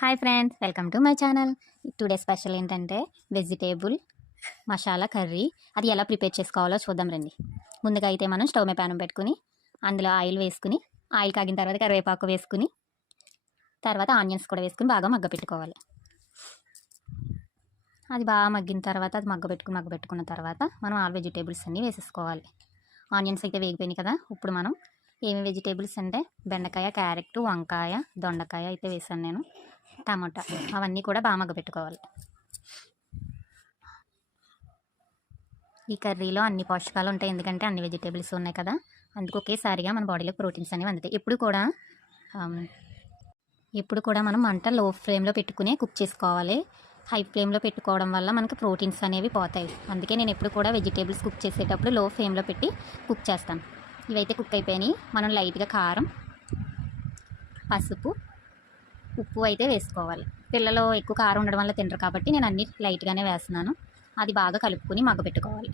Hi friends, welcome to my channel. Today special ఏంటంటే vegetable masala curry. అది ఎలా prepare చేసుకోవాలో చూద్దాం రండి. ముందుగా అయితే మనం స్టవ్ మీద ప్యాన్ పెట్టుకుని అందులో ఆయిల్ వేసుకుని, ఆయిల్ కాగిన తర్వాత కరివేపాకు వేసుకుని, తర్వాత ఆనియన్స్ కూడా వేసుకుని బాగా మగ్గపెట్టుకోవాలి. అది బాగా మగ్గిన తర్వాత అది మగ్గబెట్టుకున్న తర్వాత మనం ఆల్ వెజిటేబుల్స్ అన్నీ వేసేసుకోవాలి. ఆనియన్స్ అయితే వేగిపోయినాయి కదా. ఇప్పుడు మనం ఏమి వెజిటేబుల్స్ అంటే బెండకాయ, క్యారెట్, వంకాయ, దొండకాయ అయితే వేసాను నేను, టమాటా, అవన్నీ కూడా బాగా మగ్గపెట్టుకోవాలి. ఈ కర్రీలో అన్ని పోషకాలు ఉంటాయి, ఎందుకంటే అన్ని వెజిటేబుల్స్ ఉన్నాయి కదా. అందుకు ఒకేసారిగా మన బాడీలో ప్రోటీన్స్ అనేవి అందుతాయి. ఎప్పుడు కూడా మనం మంట లో ఫ్లేమ్లో పెట్టుకునే కుక్ చేసుకోవాలి. హై ఫ్లేమ్లో పెట్టుకోవడం వల్ల మనకి ప్రోటీన్స్ అనేవి పోతాయి. అందుకే నేను ఎప్పుడు కూడా వెజిటేబుల్స్ కుక్ చేసేటప్పుడు లో ఫ్లేమ్లో పెట్టి కుక్ చేస్తాను. ఇవైతే కుక్ అయిపోయినాయి. మనం లైట్గా కారం, పసుపు, ఉప్పు అయితే వేసుకోవాలి. పిల్లలు ఎక్కువ కారం ఉండడం వల్ల తినరు కాబట్టి నేను అన్నీ లైట్గానే వేస్తున్నాను. అది బాగా కలుపుకొని మగ్గపెట్టుకోవాలి.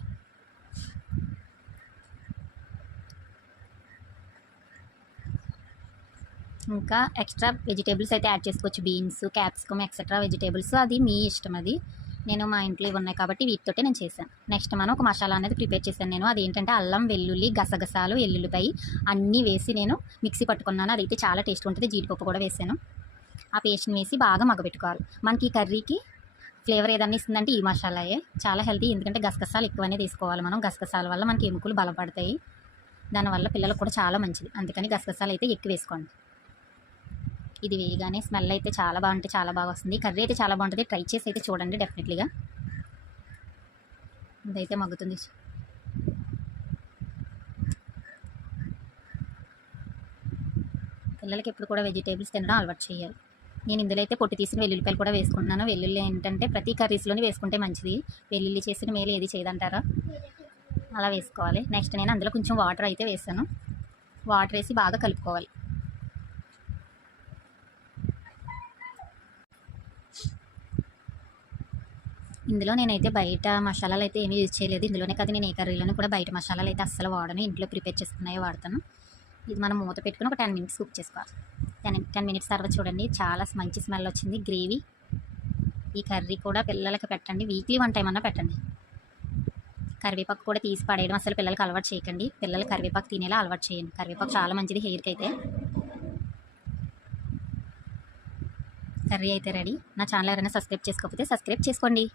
ఇంకా ఎక్స్ట్రా వెజిటేబుల్స్ అయితే యాడ్ చేసుకోవచ్చు. బీన్స్, క్యాప్సికమ్, ఎక్సెట్రా వెజిటేబుల్స్ అది మీ ఇష్టం. అది నేను మా ఇంట్లో ఇవి ఉన్నాయి కాబట్టి వీటితోటే నేను చేశాను. నెక్స్ట్ మనం ఒక మసాలా అనేది ప్రిపేర్ చేశాను నేను. అదేంటంటే అల్లం, వెల్లుల్లి, గసగసాలు, ఎల్లుల్లిపాయ అన్నీ వేసి నేను మిక్సీ పట్టుకున్నాను. అదైతే చాలా టేస్ట్ ఉంటుంది. జీడిపప్పు కూడా వేసాను. ఆ పేస్ట్ని వేసి బాగా మగ్గపెట్టుకోవాలి. మనకి ఈ కర్రీకి ఫ్లేవర్ ఏదన్నా ఇస్తుందంటే ఈ మసాలాయే. చాలా హెల్తీ, ఎందుకంటే గసగసాలు ఎక్కువనే తీసుకోవాలి మనం. గసగసాల వల్ల మనకి ఎముకలు బలపడతాయి. దానివల్ల పిల్లలకు కూడా చాలా మంచిది. అందుకని గసగసాలు అయితే ఎక్కువ వేసుకోండి. ఇది వేయగానే స్మెల్ అయితే చాలా బాగుంటుంది, చాలా బాగా వస్తుంది. కర్రీ అయితే చాలా బాగుంటుంది. ట్రై చేసి అయితే చూడండి డెఫినెట్లీగా. ఇదైతే మగ్గుతుంది. పిల్లలకి ఎప్పుడు కూడా వెజిటేబుల్స్ తినడం అలవాటు చేయాలి. నేను ఇందులో అయితే పొట్టు తీసిన వెల్లుల్లిపాయలు కూడా వేసుకుంటున్నాను. వెల్లుల్లి ఏంటంటే ప్రతి కర్రీస్లోనే వేసుకుంటే మంచిది. వెల్లుల్లి చేసిన మేలు ఏది చేయదంటారా, అలా వేసుకోవాలి. నెక్స్ట్ నేను అందులో కొంచెం వాటర్ అయితే వేసాను. వాటర్ వేసి బాగా కలుపుకోవాలి. ఇందులో నేనైతే బయట మసాలాలు అయితే ఏమీ యూజ్ చేయలేదు. ఇందులోనే కదా నేను ఏ కర్రీలోనే కూడా బయట మసాలాలు అయితే అస్సలు వాడను. ఇంట్లో ప్రిపేర్ చేసుకున్నాయే వాడతాను. ఇది మనం మూత పెట్టుకుని ఒక 10 మినిట్స్ కుక్ చేసుకోవాలి. 10 మినిట్స్ తర్వాత చూడండి చాలా మంచి స్మెల్ వచ్చింది. గ్రేవీ. ఈ కర్రీ కూడా పిల్లలకి పెట్టండి. వీక్లీ 1 టైం అన్నా పెట్టండి. కరివేపాకు కూడా తీసి పడేయడం అసలు పిల్లలకి అలవాటు చేయకండి. పిల్లలు కరివేపాకు తినేలా అలవాటు చేయండి. కరివేపాకు చాలా మంచిది హెయిర్కి అయితే. కర్రీ అయితే రెడీ. నా ఛానల్ ఎవరైనా సబ్స్క్రైబ్ చేసుకోకపోతే సబ్స్క్రైబ్ చేసుకోండి.